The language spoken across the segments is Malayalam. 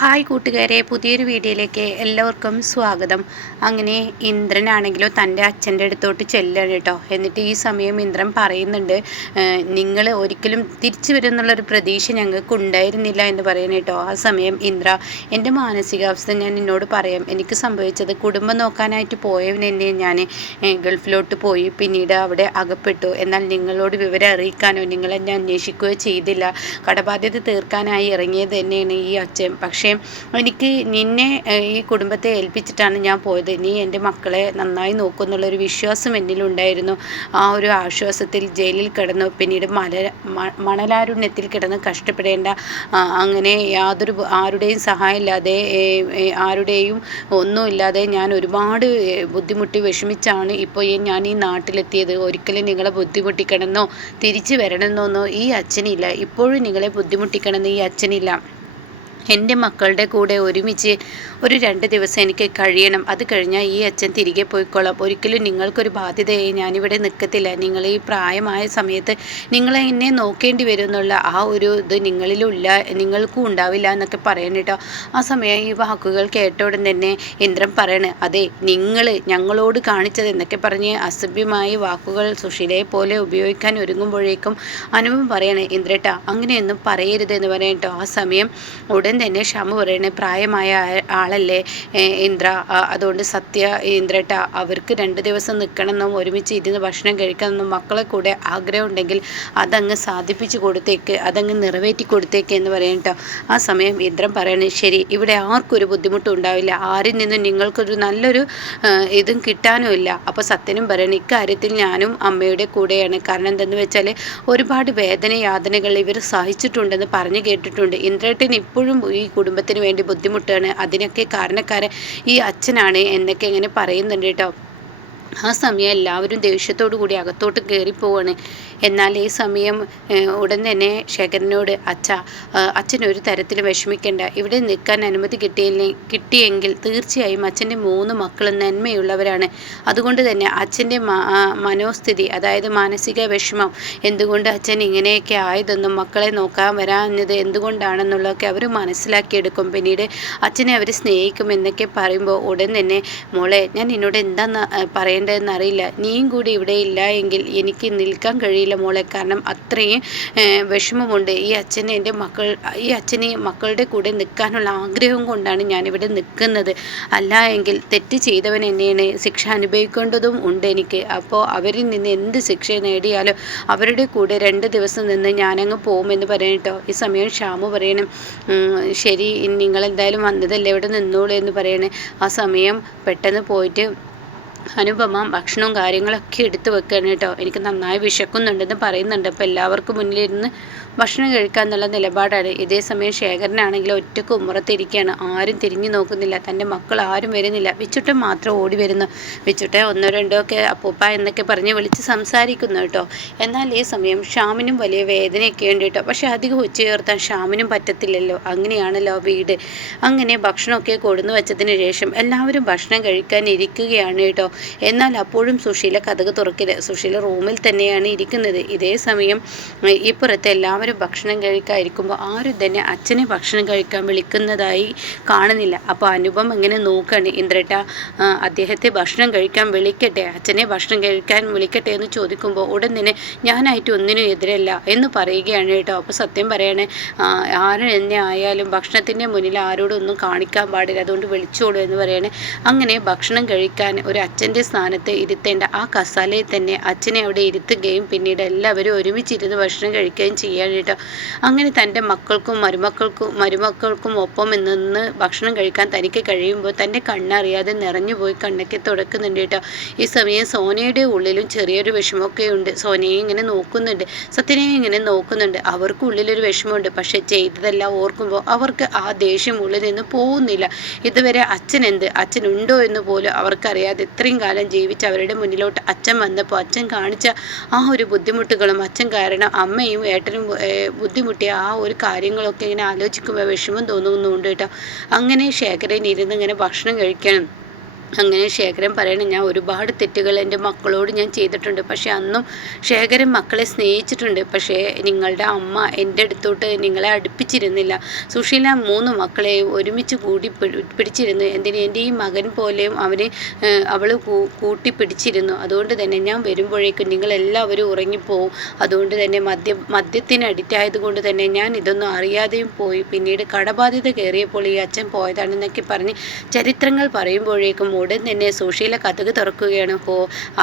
ഹായ് കൂട്ടുകാരെ, പുതിയൊരു വീഡിയോയിലേക്ക് എല്ലാവർക്കും സ്വാഗതം. അങ്ങനെ ഇന്ദ്രനാണെങ്കിലോ തൻ്റെ അച്ഛൻ്റെ അടുത്തോട്ട് ചെല്ലുകയാണ് കേട്ടോ. എന്നിട്ട് ഈ സമയം ഇന്ദ്രൻ പറയുന്നുണ്ട്, നിങ്ങൾ ഒരിക്കലും തിരിച്ചു വരുമെന്നുള്ളൊരു പ്രതീക്ഷ ഞങ്ങൾക്ക് ഉണ്ടായിരുന്നില്ല എന്ന് പറയുന്നത് കേട്ടോ. ആ സമയം ഇന്ദ്ര, എൻ്റെ മാനസികാവസ്ഥ ഞാൻ നിന്നോട് പറയാം. എനിക്ക് സംഭവിച്ചത്, കുടുംബം നോക്കാനായിട്ട് പോയവനെന്നെ ഞാൻ ഗൾഫിലോട്ട് പോയി, പിന്നീട് അവിടെ അകപ്പെട്ടു. എന്നാൽ നിങ്ങളോട് വിവരം അറിയിക്കാനോ നിങ്ങളെന്നെ അന്വേഷിക്കുകയോ ചെയ്തില്ല. കടബാധ്യത തീർക്കാനായി ഇറങ്ങിയത് തന്നെയാണ് ഈ അച്ഛൻ. പക്ഷേ എനിക്ക് നിന്നെ ഈ കുടുംബത്തെ ഏൽപ്പിച്ചിട്ടാണ് ഞാൻ പോയത്. നീ എൻ്റെ മക്കളെ നന്നായി നോക്കുന്നുള്ളൊരു വിശ്വാസം എന്നിലുണ്ടായിരുന്നു. ആ ഒരു ആശ്വാസത്തിൽ ജയിലിൽ കിടന്നു, പിന്നീട് മണലാരുണ്യത്തിൽ കിടന്ന് കഷ്ടപ്പെടേണ്ട, അങ്ങനെ ആരുടെയും സഹായമില്ലാതെ ആരുടെയും ഒന്നുമില്ലാതെ ഞാൻ ഒരുപാട് ബുദ്ധിമുട്ടി വിഷമിച്ചാണ് ഇപ്പോൾ ഞാൻ ഈ നാട്ടിലെത്തിയത്. ഒരിക്കലും നിങ്ങളെ ബുദ്ധിമുട്ടിക്കണമെന്നോ തിരിച്ചു വരണമെന്നോ ഈ അച്ഛനില്ല. ഇപ്പോഴും നിങ്ങളെ ബുദ്ധിമുട്ടിക്കണമെന്ന് ഈ അച്ഛനില്ല. എൻ്റെ മക്കളുടെ കൂടെ ഒരുമിച്ച് ഒരു 2 ദിവസം എനിക്ക് കഴിയണം. അത് കഴിഞ്ഞാൽ ഈ അച്ഛൻ തിരികെ പോയിക്കോളാം. ഒരിക്കലും നിങ്ങൾക്കൊരു ബാധ്യതയായി ഞാനിവിടെ നിൽക്കത്തില്ല. നിങ്ങൾ ഈ പ്രായമായ സമയത്ത് നിങ്ങളെ എന്നെ നോക്കേണ്ടി വരും എന്നുള്ള ആ ഒരു ഇത് നിങ്ങൾക്കും ഉണ്ടാവില്ല എന്നൊക്കെ പറയണം കേട്ടോ. ആ സമയം ഈ വാക്കുകൾ കേട്ട ഉടൻ തന്നെ ഇന്ദ്രൻ പറയണേ, അതെ നിങ്ങൾ ഞങ്ങളോട് കാണിച്ചത് എന്നൊക്കെ പറഞ്ഞ് അസഭ്യമായ വാക്കുകൾ സുശീലയെ പോലെ ഉപയോഗിക്കാൻ ഒരുങ്ങുമ്പോഴേക്കും അനുപം പറയണേ, ഇന്ദ്രേട്ട അങ്ങനെയൊന്നും പറയരുത് എന്ന് പറയാം കേട്ടോ. ആ സമയം ഉടൻ തന്നെ ഷമു പറയണേ, പ്രായമായ ആളല്ലേ ഇന്ദ്ര, അതുകൊണ്ട് സത്യ ഇന്ദ്രേട്ട അവർക്ക് 2 ദിവസം നിൽക്കണമെന്നും ഒരുമിച്ച് ഇരുന്ന് ഭക്ഷണം കഴിക്കണമെന്നും മക്കളെ കൂടെ ആഗ്രഹം ഉണ്ടെങ്കിൽ അതങ്ങ് സാധിപ്പിച്ച് കൊടുത്തേക്ക്, അതങ്ങ് നിറവേറ്റി കൊടുത്തേക്ക് എന്ന് പറയും കേട്ടോ. ആ സമയം ഇന്ദ്രൻ പറയണേ, ശരി, ഇവിടെ ആർക്കും ഒരു ബുദ്ധിമുട്ടും ഉണ്ടാവില്ല, ആരിൽ നിന്നും നിങ്ങൾക്കൊരു നല്ലൊരു ഇതും കിട്ടാനുമില്ല. അപ്പോൾ സത്യനും പറയണേ, ഇക്കാര്യത്തിൽ ഞാനും അമ്മയുടെ കൂടെയാണ്. കാരണം എന്തെന്ന് വെച്ചാൽ ഒരുപാട് വേദന യാതനകൾ ഇവർ സഹിച്ചിട്ടുണ്ടെന്ന് പറഞ്ഞു കേട്ടിട്ടുണ്ട്. ഇന്ദ്രേട്ടൻ ഇപ്പോഴും ഈ കുടുംബത്തിന് വേണ്ടി ബുദ്ധിമുട്ടാണ്, അതിനൊക്കെ കാരണക്കാരൻ ഈ അച്ഛനാണ് എന്നൊക്കെ ഇങ്ങനെ പറയുന്നുണ്ട് കേട്ടോ. ആ സമയം എല്ലാവരും ദേഷ്യത്തോടു കൂടി അകത്തോട്ട് കയറിപ്പോവാണ്. എന്നാൽ ഈ സമയം ഉടൻ തന്നെ ശേഖരനോട്, അച്ഛനൊരു തരത്തിൽ വിഷമിക്കേണ്ട, ഇവിടെ നിൽക്കാൻ അനുമതി കിട്ടിയെങ്കിൽ തീർച്ചയായും അച്ഛൻ്റെ 3 മക്കളും നന്മയുള്ളവരാണ്. അതുകൊണ്ട് തന്നെ അച്ഛൻ്റെ മനോസ്ഥിതി, അതായത് മാനസിക വിഷമം, എന്തുകൊണ്ട് അച്ഛൻ ഇങ്ങനെയൊക്കെ ആയതെന്നും മക്കളെ നോക്കാൻ വരാഞ്ഞത് എന്തുകൊണ്ടാണെന്നുള്ളതൊക്കെ അവർ മനസ്സിലാക്കിയെടുക്കും. പിന്നീട് അച്ഛനെ അവർ സ്നേഹിക്കും എന്നൊക്കെ പറയുമ്പോൾ ഉടൻ തന്നെ, മോളെ ഞാൻ നിന്നോട് എന്താന്ന് പറയേണ്ടതെന്നറിയില്ല, നീയും കൂടി ഇവിടെ ഇല്ല എങ്കിൽ എനിക്ക് നിൽക്കാൻ കഴിയില്ല മോളെ. കാരണം അത്രയും വിഷമമുണ്ട്. ഈ അച്ഛന് മക്കളുടെ കൂടെ നിൽക്കാനുള്ള ആഗ്രഹം കൊണ്ടാണ് ഞാനിവിടെ നിൽക്കുന്നത്. അല്ല എങ്കിൽ തെറ്റ് ചെയ്തവൻ എന്നെയാണ് ശിക്ഷ അനുഭവിക്കേണ്ടതും ഉണ്ട് എനിക്ക്. അപ്പോൾ അവരിൽ നിന്ന് എന്ത് ശിക്ഷ നേടിയാലും അവരുടെ കൂടെ 2 ദിവസം നിന്ന് ഞാനങ്ങ് പോകുമെന്ന് പറയട്ടോ. ഈ സമയം ഷാമു പറയണം, ശരി, നിങ്ങളെന്തായാലും വന്നതല്ലേ, ഇവിടെ നിന്നോളൂ എന്ന് പറയണേ. ആ സമയം പെട്ടെന്ന് പോയിട്ട് അനുപമ ഭക്ഷണവും കാര്യങ്ങളൊക്കെ എടുത്ത് വെക്കുകയാണ് കേട്ടോ. എനിക്ക് നന്നായി വിശക്കുന്നുണ്ടെന്ന് പറയുന്നുണ്ട്. അപ്പോൾ എല്ലാവർക്കും മുന്നിലിരുന്ന് ഭക്ഷണം കഴിക്കാമെന്നുള്ള നിലപാടാണ്. ഇതേ സമയം ശേഖരനാണെങ്കിൽ ഒറ്റയ്ക്ക് ഉമ്മറത്തിരിക്കുകയാണ്. ആരും തിരിഞ്ഞു നോക്കുന്നില്ല, തൻ്റെ മക്കൾ ആരും വരുന്നില്ല. വിച്ചുട്ടൻ മാത്രം ഓടി വരുന്നു. വിച്ചുട്ടൻ 1 2 ഒക്കെ അപ്പൂപ്പ എന്നൊക്കെ പറഞ്ഞ് വിളിച്ച് സംസാരിക്കുന്നു കേട്ടോ. എന്നാൽ ഈ സമയം ഷാമിനും വലിയ വേദനയൊക്കെ ഉണ്ട് കേട്ടോ. പക്ഷെ അധികം ഉച്ചയുയർത്താൻ ഷാമിനും പറ്റത്തില്ലല്ലോ, അങ്ങനെയാണല്ലോ വീട്. അങ്ങനെ ഭക്ഷണമൊക്കെ കൊടുന്നു വെച്ചതിന് ശേഷം എല്ലാവരും ഭക്ഷണം കഴിക്കാൻ ഇരിക്കുകയാണ് കേട്ടോ. എന്നാൽ അപ്പോഴും സുശീല കതക് തുറക്കില്ല. സുശീല റൂമിൽ തന്നെയാണ് ഇരിക്കുന്നത്. ഇതേ സമയം ഇപ്പുറത്ത് എല്ലാവരും ഭക്ഷണം കഴിക്കാതിരിക്കുമ്പോൾ ആരും തന്നെ അച്ഛനെ ഭക്ഷണം കഴിക്കാൻ വിളിക്കുന്നതായി കാണുന്നില്ല. അപ്പോൾ അനുപം ഇങ്ങനെ നോക്കുകയാണ്, ഇന്ദ്രേട്ട അദ്ദേഹത്തെ ഭക്ഷണം കഴിക്കാൻ വിളിക്കട്ടെ, അച്ഛനെ ഭക്ഷണം കഴിക്കാൻ വിളിക്കട്ടെ എന്ന് ചോദിക്കുമ്പോൾ ഉടൻ തന്നെ ഞാനായിട്ട് ഒന്നിനും എതിരല്ല എന്ന് പറയുകയാണ് കേട്ടോ. അപ്പോൾ സത്യം പറയണേ, ആരും എന്നെ ആയാലും ഭക്ഷണത്തിൻ്റെ മുന്നിൽ ആരോടൊന്നും കാണിക്കാൻ പാടില്ല, അതുകൊണ്ട് വിളിച്ചോളൂ എന്ന് പറയണേ. അങ്ങനെ ഭക്ഷണം കഴിക്കാൻ ഒരു അച്ഛൻ്റെ സ്ഥാനത്ത് ഇരുത്തേണ്ട ആ കസാലയിൽ തന്നെ അച്ഛനെ അവിടെ ഇരുത്തുകയും പിന്നീട് എല്ലാവരും ഒരുമിച്ചിരുന്ന് ഭക്ഷണം കഴിക്കുകയും ചെയ്യാൻ കേട്ടോ. അങ്ങനെ തൻ്റെ മക്കൾക്കും മരുമക്കൾക്കും ഒപ്പം നിന്ന് ഭക്ഷണം കഴിക്കാൻ തനിക്ക് കഴിയുമ്പോൾ തൻ്റെ കണ്ണറിയാതെ നിറഞ്ഞു പോയി കണ്ണൊക്കെ തുടക്കുന്നുണ്ട് കേട്ടോ. ഈ സമയം സോനയുടെ ഉള്ളിലും ചെറിയൊരു വിഷമമൊക്കെ ഉണ്ട്. സോനയെ ഇങ്ങനെ നോക്കുന്നുണ്ട്, സത്യനെ ഇങ്ങനെ നോക്കുന്നുണ്ട്. അവർക്ക് ഉള്ളിലൊരു വിഷമമുണ്ട്. പക്ഷെ ചെയ്തതെല്ലാം ഓർക്കുമ്പോൾ അവർക്ക് ആ ദേഷ്യം ഉള്ളിൽ നിന്ന് പോകുന്നില്ല. ഇതുവരെ അച്ഛനുണ്ടോ എന്ന് പോലും അവർക്കറിയാതെ ഇത്രയും കാലം ജീവിച്ച് അവരുടെ മുന്നിലോട്ട് അച്ഛൻ വന്നപ്പോൾ അച്ഛൻ കാണിച്ച ആ ഒരു ബുദ്ധിമുട്ടുകളും അച്ഛൻ കാരണം അമ്മയും ഏട്ടനും ബുദ്ധിമുട്ടിയ ആ ഒരു കാര്യങ്ങളൊക്കെ ഇങ്ങനെ ആലോചിക്കുമ്പോൾ വിഷമം തോന്നുന്നുണ്ട് കേട്ടോ. അങ്ങനെ ശേഖരൻ ഇരുന്ന് ഇങ്ങനെ ഭക്ഷണം കഴിക്കണം. അങ്ങനെ ശേഖരൻ പറയണം, ഞാൻ ഒരുപാട് തെറ്റുകൾ എൻ്റെ മക്കളോട് ഞാൻ ചെയ്തിട്ടുണ്ട്. പക്ഷേ അന്നും ശേഖരൻ മക്കളെ സ്നേഹിച്ചിട്ടുണ്ട്. പക്ഷേ നിങ്ങളുടെ അമ്മ എൻ്റെ അടുത്തോട്ട് നിങ്ങളെ അടുപ്പിച്ചിരുന്നില്ല. സുശീല 3 മക്കളെയും ഒരുമിച്ച് പിടിച്ചിരുന്നു. എൻ്റെ ഈ മകൻ പോലെയും അവൾ കൂട്ടി പിടിച്ചിരുന്നു. അതുകൊണ്ട് തന്നെ ഞാൻ വരുമ്പോഴേക്കും നിങ്ങളെല്ലാവരും ഉറങ്ങിപ്പോവും. അതുകൊണ്ട് തന്നെ മദ്യത്തിന് അഡിക്റ്റ് ആയതുകൊണ്ട് തന്നെ ഞാൻ ഇതൊന്നും അറിയാതെയും പോയി. പിന്നീട് കടബാധ്യത കയറിയപ്പോൾ ഈ അച്ഛൻ പോയതാണെന്നൊക്കെ പറഞ്ഞ് ചരിത്രങ്ങൾ പറയുമ്പോഴേക്കും ഉടൻ തന്നെ സുശീല കതക് തുറക്കുകയാണ്.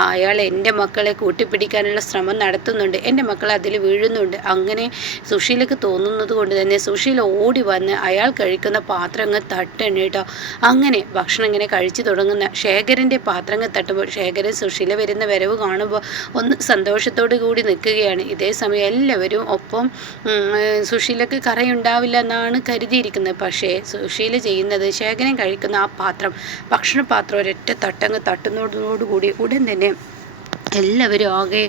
അയാൾ എൻ്റെ മക്കളെ കൂട്ടിപ്പിടിക്കാനുള്ള ശ്രമം നടത്തുന്നുണ്ട്, എൻ്റെ മക്കൾ അതിൽ വീഴുന്നുണ്ട്. അങ്ങനെ സുശീലക്ക് തോന്നുന്നത് കൊണ്ട് തന്നെ സുശീല ഓടി വന്ന് അയാൾ കഴിക്കുന്ന പാത്രങ്ങൾ തട്ടണം കേട്ടോ. അങ്ങനെ ഭക്ഷണം ഇങ്ങനെ കഴിച്ചു തുടങ്ങുന്ന ശേഖരൻ്റെ പാത്രങ്ങൾ തട്ടുമ്പോൾ ശേഖരൻ സുശീല വരുന്ന വരവ് കാണുമ്പോൾ ഒന്ന് സന്തോഷത്തോടു കൂടി നിൽക്കുകയാണ്. ഇതേ സമയം എല്ലാവരും ഒപ്പം സുശീലക്ക് കറയുണ്ടാവില്ല എന്നാണ് കരുതിയിരിക്കുന്നത്. പക്ഷേ സുശീല ചെയ്യുന്നത് ശേഖരൻ കഴിക്കുന്ന ആ ഭക്ഷണപാത്രം ഒരൊറ്റ തട്ടങ്ങ് തട്ടുന്നതോടുകൂടി ഉടൻ തന്നെ എല്ലാവരും ആകെ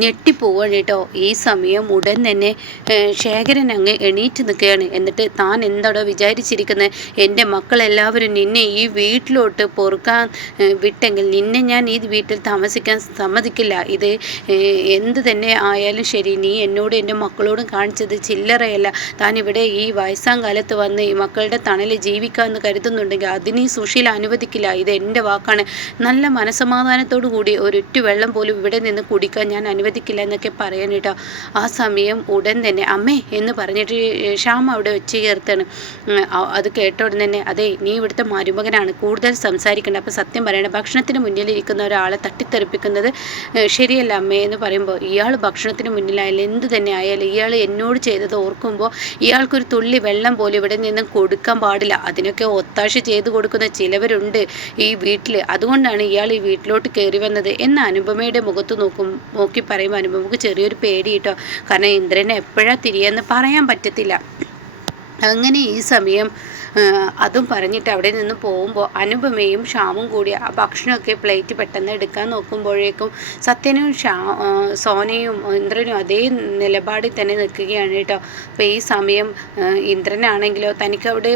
ഞെട്ടിപ്പോവാണ് കേട്ടോ. ഈ സമയം ഉടൻ തന്നെ ശേഖരൻ അങ്ങ് എണീറ്റ് നിൽക്കുകയാണ്. എന്നിട്ട് താൻ എന്താടോ വിചാരിച്ചിരിക്കുന്നത്, എൻ്റെ മക്കളെല്ലാവരും നിന്നെ ഈ വീട്ടിലോട്ട് പൊറുക്കാൻ വിട്ടെങ്കിൽ നിന്നെ ഞാൻ ഈ വീട്ടിൽ താമസിക്കാൻ സമ്മതിക്കില്ല. ഇത് എന്ത് തന്നെ ആയാലും ശരി, നീ എന്നോടും എൻ്റെ മക്കളോടും കാണിച്ചത് ചില്ലറയല്ല. താൻ ഇവിടെ ഈ വയസ്സാം കാലത്ത് വന്ന് ഈ മക്കളുടെ തണലിൽ ജീവിക്കാമെന്ന് കരുതുന്നുണ്ടെങ്കിൽ അതിന് സുശീല അനുവദിക്കില്ല. ഇത് എൻ്റെ വാക്കാണ്. നല്ല മനസമാധാനത്തോടു കൂടി ഒരൊറ്റ വെള്ളം പോലും ഇവിടെ നിന്ന് കുടിക്കാൻ ഞാൻ അനുവദിക്കില്ല എന്നൊക്കെ പറയാൻ കേട്ടോ. ആ സമയം ഉടൻ തന്നെ അമ്മേ എന്ന് പറഞ്ഞിട്ട് ശ്യാം അവിടെ വെച്ച് ചേർത്താണ്. അത് കേട്ട ഉടൻ തന്നെ, അതെ നീ ഇവിടുത്തെ മരുമകനാണ്, കൂടുതൽ സംസാരിക്കേണ്ട. അപ്പം സത്യം പറയണം, ഭക്ഷണത്തിന് മുന്നിലിരിക്കുന്ന ഒരാളെ തട്ടിത്തെറിപ്പിക്കുന്നത് ശരിയല്ല അമ്മേ എന്ന് പറയുമ്പോൾ, ഇയാൾ ഭക്ഷണത്തിന് മുന്നിലായാലും എന്ത് തന്നെ ആയാലും ഇയാൾ എന്നോട് ചെയ്തത് ഓർക്കുമ്പോൾ ഇയാൾക്കൊരു തുള്ളി വെള്ളം പോലും ഇവിടെ നിന്നും കൊടുക്കാൻ പാടില്ല. അതിനൊക്കെ ഒത്താശ ചെയ്ത് കൊടുക്കുന്ന ചിലവരുണ്ട് ഈ വീട്ടിൽ. അതുകൊണ്ടാണ് ഇയാൾ ഈ വീട്ടിലോട്ട് കയറി വന്നത് എന്ന് അനുപമയുടെ മുഖത്ത് നോക്കി പറയുമ്പോൾ അനുപമക്ക് ചെറിയൊരു പേടി കേട്ടോ. കാരണം ഇന്ദ്രനെ എപ്പോഴാണ് തിരിയെന്ന് പറയാൻ പറ്റത്തില്ല. അങ്ങനെ ഈ സമയം അതും പറഞ്ഞിട്ട് അവിടെ നിന്ന് പോകുമ്പോൾ അനുപമയും ശ്യാമും കൂടി ആ ഭക്ഷണമൊക്കെ പ്ലേറ്റ് പെട്ടെന്ന് എടുക്കാൻ നോക്കുമ്പോഴേക്കും സത്യനും സോനയും ഇന്ദ്രനും അതേ നിലപാടിൽ തന്നെ നിൽക്കുകയാണ് കേട്ടോ. അപ്പോൾ ഈ സമയം ഇന്ദ്രനാണെങ്കിലോ തനിക്ക് അവിടെ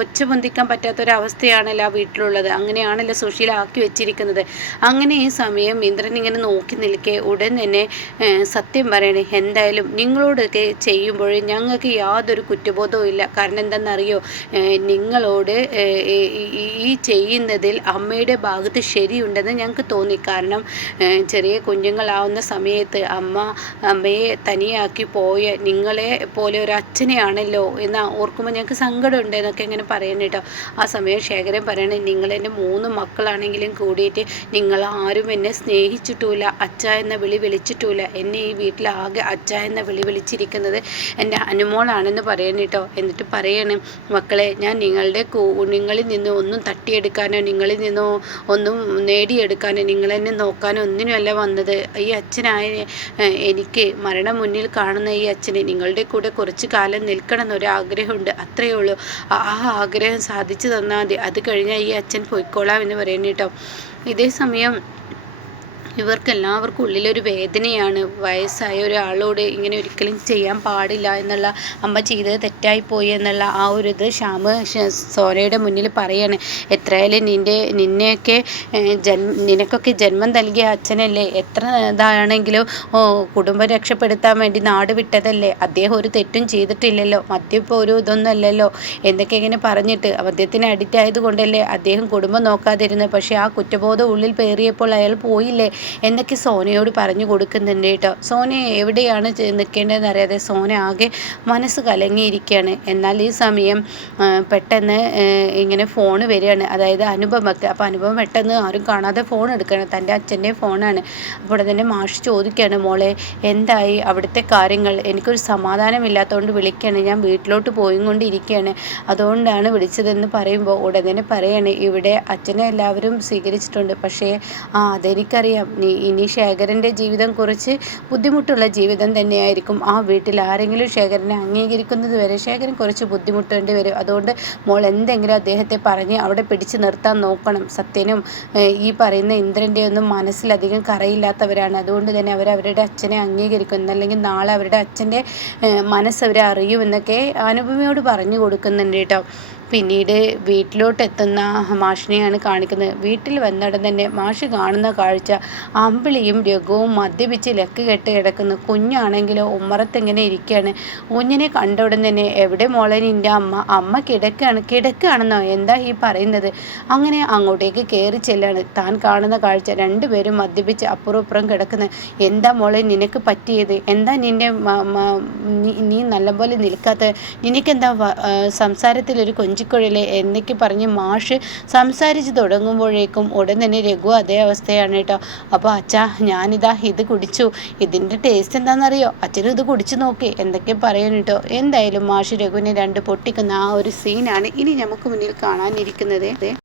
ഒച്ച പൊന്തിക്കാൻ പറ്റാത്തൊരവസ്ഥയാണല്ലോ ആ വീട്ടിലുള്ളത്. അങ്ങനെയാണല്ലോ സുശീല ആക്കി വെച്ചിരിക്കുന്നത്. അങ്ങനെ ഈ സമയം ഇന്ദ്രൻ ഇങ്ങനെ നോക്കി നിൽക്കെ ഉടൻ തന്നെ സത്യം പറയണേ, എന്തായാലും നിങ്ങളോടൊക്കെ ചെയ്യുമ്പോൾ ഞങ്ങൾക്ക് യാതൊരു കുറ്റബോധവും ഇല്ല. കാരണം എന്താണെന്നറിയോ, നിങ്ങളോട് ഈ ചെയ്യുന്നതിൽ അമ്മയുടെ ഭാഗത്ത് ശരിയുണ്ടെന്ന് ഞങ്ങൾക്ക് തോന്നി. കാരണം ചെറിയ കുഞ്ഞുങ്ങളാവുന്ന സമയത്ത് അമ്മയെ തനിയാക്കി പോയ നിങ്ങളെ പോലെ ഒരു അച്ഛനെയാണല്ലോ എന്ന് ഓർക്കുമ്പോൾ ഞങ്ങൾക്ക് സങ്കടമുണ്ട് എന്നൊക്കെ ഇങ്ങനെ പറയുന്നത് കേട്ടോ. ആ സമയം ശേഖരൻ പറയണേ, നിങ്ങളെന്നെ 3 മക്കളാണെങ്കിലും കൂടിയിട്ട് നിങ്ങളാരും എന്നെ സ്നേഹിച്ചിട്ടുമില്ല, അച്ഛ എന്ന വിളി വിളിച്ചിട്ടുമില്ല. എന്നെ ഈ വീട്ടിലാകെ അച്ഛ എന്ന വിളി വിളിച്ചിരിക്കുന്നത് എൻ്റെ അനുമോളാണെന്ന് പറയുന്നത് കേട്ടോ. എന്നിട്ട് പറയണം, മക്കളെ ഞാൻ നിങ്ങളിൽ നിന്ന് ഒന്നും തട്ടിയെടുക്കാനോ നിങ്ങളിൽ നിന്നോ ഒന്നും നേടിയെടുക്കാനോ നിങ്ങളെന്നെ നോക്കാനോ ഒന്നിനുമല്ല വന്നത്. ഈ അച്ഛനായ എനിക്ക് മരണം മുന്നിൽ കാണുന്ന ഈ അച്ഛന് നിങ്ങളുടെ കൂടെ കുറച്ച് കാലം നിൽക്കണം എന്നൊരാഗ്രഹമുണ്ട്, അത്രയേ ഉള്ളൂ. ആ ആഗ്രഹം സാധിച്ചു തന്നാൽ മതി. അത് കഴിഞ്ഞാൽ ഈ അച്ഛൻ പോയിക്കോളാം എന്ന് പറയുന്നത് കേട്ടോ. ഇതേ സമയം ഇവർക്കെല്ലാവർക്കും ഉള്ളിലൊരു വേദനയാണ്. വയസ്സായ ഒരാളോട് ഇങ്ങനെ ഒരിക്കലും ചെയ്യാൻ പാടില്ല എന്നുള്ള, അമ്മ ചെയ്തത് തെറ്റായിപ്പോയി എന്നുള്ള ആ ഒരു ഇത് സോനയുടെ മുന്നിൽ പറയാണ്. എത്രയായാലും നിനക്കൊക്കെ ജന്മം നൽകിയ അച്ഛനല്ലേ, എത്ര ഇതാണെങ്കിലും കുടുംബം രക്ഷപ്പെടുത്താൻ വേണ്ടി നാട് വിട്ടതല്ലേ, അദ്ദേഹം ഒരു തെറ്റും ചെയ്തിട്ടില്ലല്ലോ, മദ്യപ്പോൾ ഒരു ഇതൊന്നും അല്ലല്ലോ എന്നൊക്കെ ഇങ്ങനെ പറഞ്ഞിട്ട്, മദ്യത്തിന് അഡിക്റ്റ് ആയതുകൊണ്ടല്ലേ അദ്ദേഹം കുടുംബം നോക്കാതിരുന്നത്. പക്ഷേ ആ കുറ്റബോധം ഉള്ളിൽ പേറിയപ്പോൾ അയാൾ പോയില്ലേ എന്നൊക്കെ സോനയോട് പറഞ്ഞു കൊടുക്കുന്നുണ്ട് കേട്ടോ. സോന എവിടെയാണ് നിൽക്കേണ്ടതെന്ന് അറിയാതെ സോന ആകെ മനസ്സ് കലങ്ങിയിരിക്കുകയാണ്. എന്നാൽ ഈ സമയം പെട്ടെന്ന് ഇങ്ങനെ ഫോൺ വരികയാണ്, അതായത് അനുപമക്ക്. അപ്പോൾ അനുപമ പെട്ടെന്ന് ആരും കാണാതെ ഫോൺ എടുക്കുകയാണ്, തൻ്റെ അച്ഛൻ്റെ ഫോണാണ്. അപ്പോൾ തന്നെ മാഷ് ചോദിക്കുകയാണ്, മോളെ എന്തായി അവിടുത്തെ കാര്യങ്ങൾ, എനിക്കൊരു സമാധാനമില്ലാത്തതുകൊണ്ട് വിളിക്കുകയാണ്, ഞാൻ വീട്ടിലോട്ട് പോയിക്കൊണ്ടിരിക്കുകയാണ്, അതുകൊണ്ടാണ് വിളിച്ചതെന്ന് പറയുമ്പോൾ ഉടനെ പറയാണ്, ഇവിടെ അച്ഛനെ എല്ലാവരും സ്വീകരിച്ചിട്ടുണ്ട്, പക്ഷേ അതെനിക്കറിയാം, ഇനി ശേഖരൻ്റെ ജീവിതം കുറച്ച് ബുദ്ധിമുട്ടുള്ള ജീവിതം തന്നെയായിരിക്കും. ആ വീട്ടിൽ ആരെങ്കിലും ശേഖരനെ അംഗീകരിക്കുന്നത് വരെ ശേഖരൻ കുറച്ച് ബുദ്ധിമുട്ടേണ്ടി വരും. അതുകൊണ്ട് മോൾ എന്തെങ്കിലും അദ്ദേഹത്തെ പറഞ്ഞ് അവിടെ പിടിച്ചു നിർത്താൻ നോക്കണം. സത്യനും ഈ പറയുന്ന ഇന്ദ്രൻ്റെ ഒന്നും മനസ്സിലധികം കറയില്ലാത്തവരാണ്. അതുകൊണ്ട് തന്നെ അവരുടെ അച്ഛനെ അംഗീകരിക്കും. എന്നല്ലെങ്കിൽ നാളെ അവരുടെ അച്ഛൻ്റെ മനസ്സവരെ അറിയുമെന്നൊക്കെ അനുപമയോട് പറഞ്ഞു കൊടുക്കുന്നുണ്ട് കേട്ടോ. പിന്നീട് വീട്ടിലോട്ടെത്തുന്ന മാഷിനെയാണ് കാണിക്കുന്നത്. വീട്ടിൽ വന്നിടം തന്നെ മാഷ് കാണുന്ന കാഴ്ച അമ്പിളിയും രഘുവും മദ്യപിച്ച് ലക്ക് കെട്ട് കിടക്കുന്നു. കുഞ്ഞാണെങ്കിലോ ഉമ്മറത്തിങ്ങനെ ഇരിക്കുകയാണ്. കുഞ്ഞിനെ കണ്ട ഉടൻ തന്നെ എവിടെ മോളെ നിൻ്റെ അമ്മ കിടക്കുകയാണെന്നോ എന്താ ഈ പറയുന്നത്? അങ്ങനെ അങ്ങോട്ടേക്ക് കയറി ചെല്ലാണ്. താൻ കാണുന്ന കാഴ്ച രണ്ടുപേരും മദ്യപിച്ച് അപ്പുറം കിടക്കുന്നത്. എന്താ മോളെ നിനക്ക് പറ്റിയത്? എന്താ നിൻ്റെ നീ നല്ലപോലെ നിൽക്കാത്ത? നിനക്കെന്താ സംസാരത്തിലൊരു കൊഞ്ചിക്കൊഴിലെ എന്നൊക്കെ പറഞ്ഞ് മാഷ് സംസാരിച്ച് തുടങ്ങുമ്പോഴേക്കും ഉടൻ തന്നെ രഘു അതേ അവസ്ഥയാണ് കേട്ടോ. അപ്പോൾ അച്ഛാ ഞാനിതാ ഇത് കുടിച്ചു, ഇതിൻ്റെ ടേസ്റ്റ് എന്താണെന്നറിയോ? അച്ഛനും ഇത് കുടിച്ചു നോക്കി എന്തൊക്കെ പറയാൻ കേട്ടോ. എന്തായാലും മാഷ് രഘുവിനെ രണ്ട് പൊട്ടിക്കുന്ന ആ ഒരു സീനാണ് ഇനി നമുക്ക് മുന്നിൽ കാണാനിരിക്കുന്നത്.